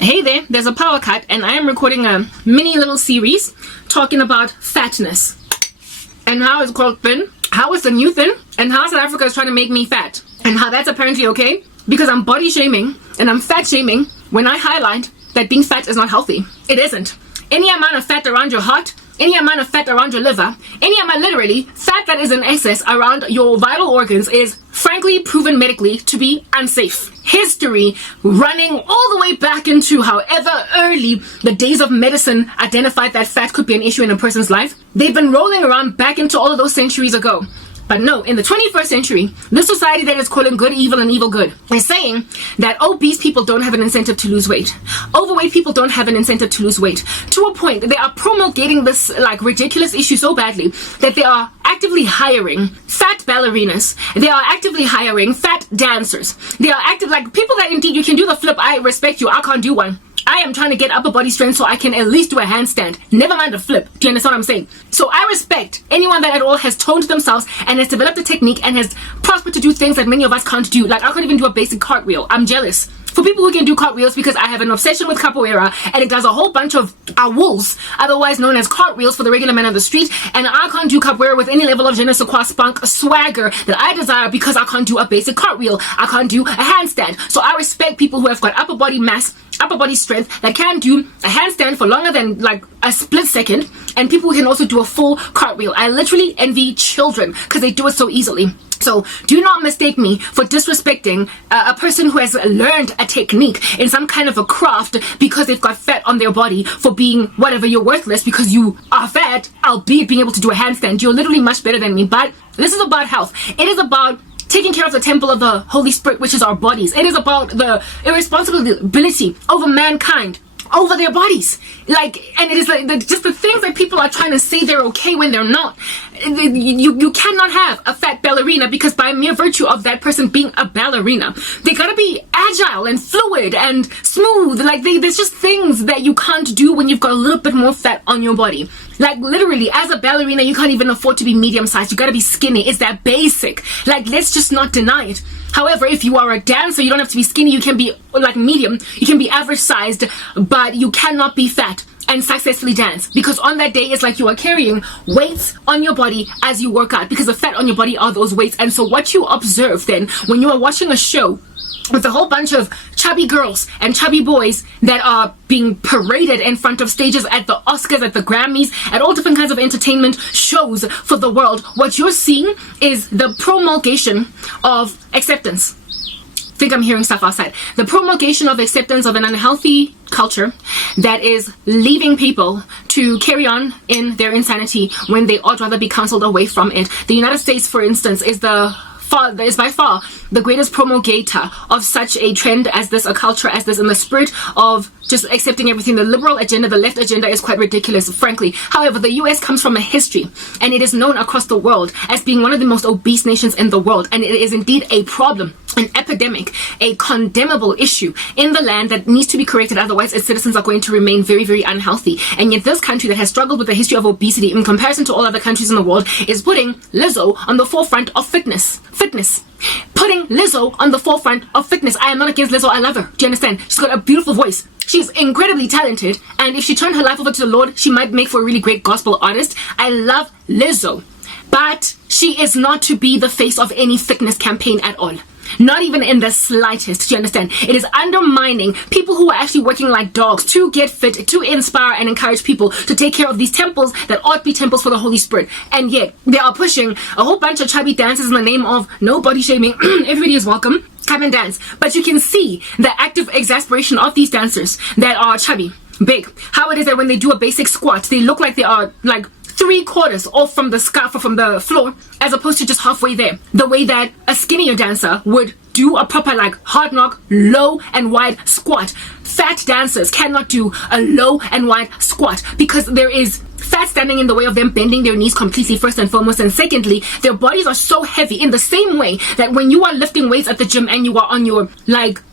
Hey there, there's a power cut and I am recording a mini little series talking about fatness and how it's called thin, how it's the new thin, and how South Africa is trying to make me fat, and how that's apparently okay because I'm body shaming and I'm fat shaming when I highlight that being fat is not healthy. It isn't. Any amount of fat around your heart, any amount of fat around your liver, any amount, literally, fat that is in excess around your vital organs is frankly proven medically to be unsafe. History running all the way back into however early the days of medicine identified that fat could be an issue in a person's life. They've been rolling around back into all of those centuries ago. But no, in the 21st century, this society that is calling good evil and evil good is saying that obese people don't have an incentive to lose weight. Overweight people don't have an incentive to lose weight. To a point, they are promulgating this ridiculous issue so badly that they are actively hiring fat ballerinas. They are actively hiring fat dancers. They are people that indeed you can do the flip. I respect you. I can't do one. I am trying to get upper body strength so I can at least do a handstand. Never mind a flip. Do you understand what I'm saying? So I respect anyone that at all has toned themselves and has developed a technique and has prospered to do things that many of us can't do. Like, I can't even do a basic cartwheel. I'm jealous. For people who can do cartwheels, because I have an obsession with capoeira and it does a whole bunch of awuls, otherwise known as cartwheels for the regular man on the street, and I can't do capoeira with any level of je ne sais quoi spunk swagger that I desire because I can't do a basic cartwheel. I can't do a handstand. So I respect people who have got upper body mass, upper body strength, that can do a handstand for longer than like a split second, and people who can also do a full cartwheel. I literally envy children because they do it so easily. So do not mistake me for disrespecting a person who has learned a technique in some kind of a craft because they've got fat on their body for being whatever. You're worthless because you are fat, albeit being able to do a handstand. You're literally much better than me. But this is about health. It is about taking care of the temple of the Holy Spirit, which is our bodies. It is about the irresponsibility over mankind, over their bodies. And it is just the things that people are trying to say they're okay when they're not. You cannot have a fat ballerina because by mere virtue of that person being a ballerina, they gotta be agile and fluid and smooth. There's just things that you can't do when you've got a little bit more fat on your body. Literally, as a ballerina, you can't even afford to be medium-sized. You gotta be skinny. It's that basic. Let's just not deny it. However, if you are a dancer, you don't have to be skinny. You can be medium. You can be average-sized, but you cannot be fat and successfully dance, because on that day it's like you are carrying weights on your body as you work out, because the fat on your body are those weights. And so what you observe then when you are watching a show with a whole bunch of chubby girls and chubby boys that are being paraded in front of stages at the Oscars, at the Grammys, at all different kinds of entertainment shows for the world, what you're seeing is the promulgation of acceptance. I think I'm hearing stuff outside. The promulgation of acceptance of an unhealthy culture that is leaving people to carry on in their insanity when they ought rather be counseled away from it. The United States, for instance, is by far the greatest promulgator of such a trend as this, a culture as this, in the spirit of just accepting everything. The liberal agenda, the left agenda is quite ridiculous, frankly. However, the US comes from a history, and it is known across the world as being one of the most obese nations in the world, and it is indeed a problem, an epidemic, a condemnable issue in the land that needs to be corrected. Otherwise, its citizens are going to remain very, very unhealthy. And yet this country that has struggled with the history of obesity in comparison to all other countries in the world is putting Lizzo on the forefront of fitness. Putting Lizzo on the forefront of fitness. I am not against Lizzo. I love her. Do you understand? She's got a beautiful voice. She's incredibly talented, and if she turned her life over to the Lord, she might make for a really great gospel artist. I love Lizzo, but she is not to be the face of any fitness campaign at all. Not even in the slightest. Do you understand? It is undermining people who are actually working like dogs to get fit, to inspire and encourage people to take care of these temples that ought to be temples for the Holy Spirit. And yet, they are pushing a whole bunch of chubby dances in the name of no body shaming. Everybody is welcome. Come and dance. But you can see the active exasperation of these dancers that are chubby, big. How it is that when they do a basic squat, they look like they are 3/4 off from the scarf or from the floor, as opposed to just halfway there. The way that a skinnier dancer would do a proper hard knock, low and wide squat. Fat dancers cannot do a low and wide squat because there is fat standing in the way of them bending their knees completely, first and foremost, and secondly, their bodies are so heavy in the same way that when you are lifting weights at the gym and you are on your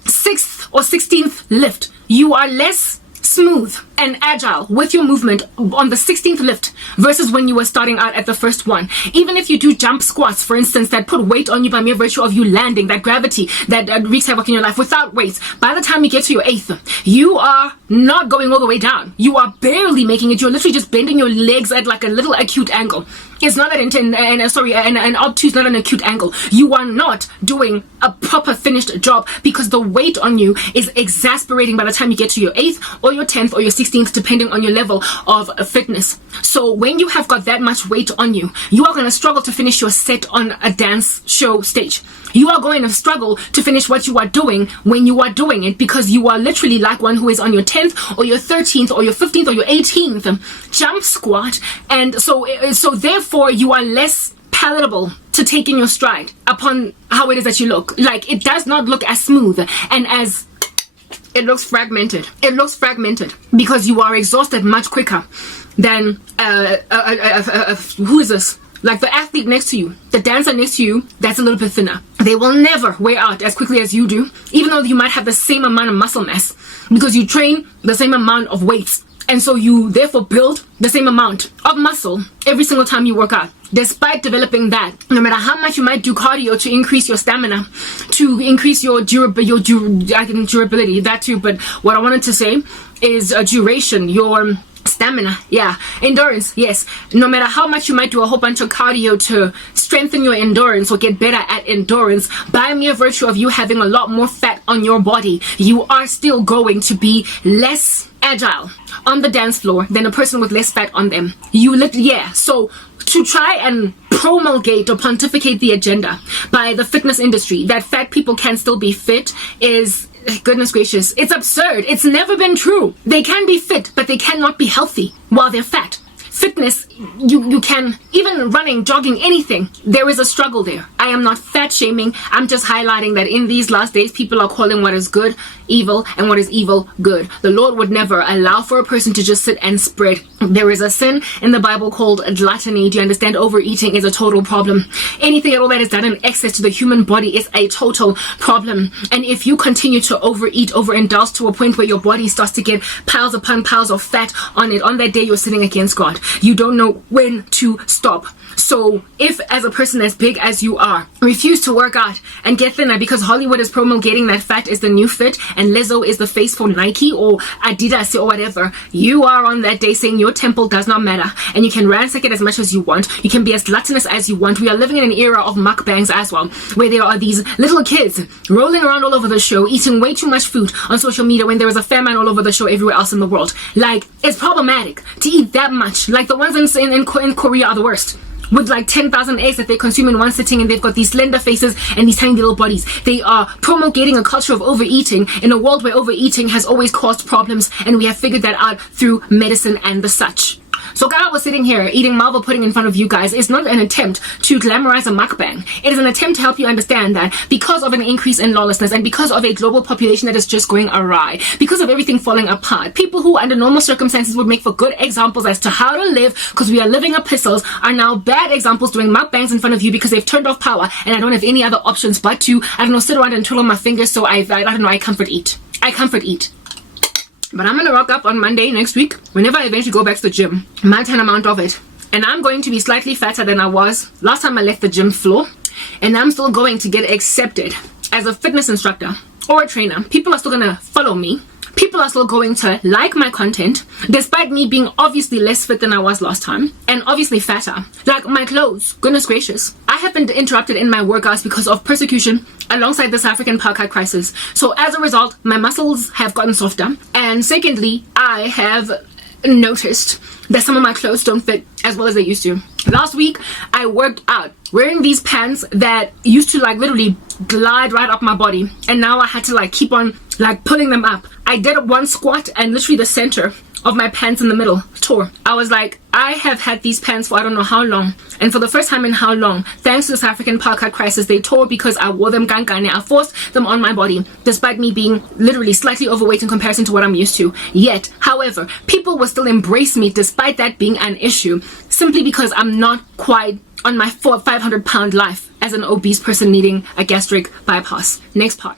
6th or 16th lift, you are less smooth and agile with your movement on the 16th lift versus when you were starting out at the first one. Even if you do jump squats, for instance, that put weight on you by mere virtue of you landing, that gravity that wreaks havoc in your life without weights, by the time you get to your 8th, you are not going all the way down. You are barely making it. You're literally just bending your legs at like a little acute angle. It's not an obtuse, not an acute angle. You are not doing a proper finished job because the weight on you is exasperating by the time you get to your 8th or your 10th or your 16th, depending on your level of fitness. So when you have got that much weight on you, you are going to struggle to finish your set on a dance show stage. You are going to struggle to finish what you are doing when you are doing it because you are literally like one who is on your 10th or your 13th or your 15th or your 18th jump squat. And so therefore you are less palatable to take in your stride upon how it is that you look. Like, it does not look as smooth and as it looks fragmented. It looks fragmented because you are exhausted much quicker than who is this? Like the athlete next to you, the dancer next to you, that's a little bit thinner. They will never wear out as quickly as you do, even though you might have the same amount of muscle mass because you train the same amount of weights. And so you therefore build the same amount of muscle every single time you work out. Despite developing that, no matter how much you might do cardio to increase your stamina, to increase your durability, that too. But what I wanted to say is duration, your stamina, endurance, yes. No matter how much you might do a whole bunch of cardio to strengthen your endurance or get better at endurance, by mere virtue of you having a lot more fat on your body, you are still going to be less agile on the dance floor than a person with less fat on them. So to try and promulgate or pontificate the agenda by the fitness industry that fat people can still be fit is, goodness gracious, it's absurd. It's never been true. They can be fit, but they cannot be healthy while they're fat. Fitness, you can, even running, jogging, anything, there is a struggle there. I am not fat shaming. I'm just highlighting that in these last days, people are calling what is good evil and what is evil good. The Lord would never allow for a person to just sit and spread. There is a sin in the Bible called gluttony. Do you understand? Overeating is a total problem. Anything at all that is done in excess to the human body is a total problem. And if you continue to overeat, overindulge to a point where your body starts to get piles upon piles of fat on it, on that day you're sitting against God. You don't know when to stop. So if, as a person as big as you are, refuse to work out and get thinner because Hollywood is promulgating that fat is the new fit and Lizzo is the face for Nike or Adidas or whatever, you are on that day saying your temple does not matter and you can ransack it as much as you want. You can be as gluttonous as you want. We are living in an era of mukbangs as well, where there are these little kids rolling around all over the show, eating way too much food on social media when there is a famine all over the show everywhere else in the world. Like, it's problematic to eat that much. Like, the ones in Korea are the worst, with like 10,000 eggs that they consume in one sitting, and they've got these slender faces and these tiny little bodies. They are promulgating a culture of overeating in a world where overeating has always caused problems, and we have figured that out through medicine and the such. So God was sitting here eating Marvel pudding in front of you guys. It's not an attempt to glamorize a mukbang. It is an attempt to help you understand that because of an increase in lawlessness and because of a global population that is just going awry, because of everything falling apart, people who under normal circumstances would make for good examples as to how to live because we are living epistles are now bad examples doing mukbangs in front of you because they've turned off power and I don't have any other options but to, sit around and twiddle my fingers. So I comfort eat. But I'm going to rock up on Monday next week, whenever I eventually go back to the gym, my 10 amount of it. And I'm going to be slightly fatter than I was last time I left the gym floor. And I'm still going to get accepted as a fitness instructor or a trainer. People are still going to follow me. People are still going to like my content, despite me being obviously less fit than I was last time, and obviously fatter. Like my clothes, goodness gracious. I have been interrupted in my workouts because of persecution alongside the South African apartheid crisis. So as a result, my muscles have gotten softer. And secondly, I have noticed that some of my clothes don't fit as well as they used to. Last week, I worked out wearing these pants that used to literally glide right up my body, and now I had to keep on pulling them up. I did one squat and literally the center of my pants in the middle tore. I was like, I have had these pants for I don't know how long, and for the first time in how long, thanks to the South African apartheid crisis, they tore because I wore them gankane. I forced them on my body despite me being literally slightly overweight in comparison to what I'm used to. Yet, however, people will still embrace me despite that being an issue, simply because I'm not quite on my 500-pound life as an obese person needing a gastric bypass. Next part.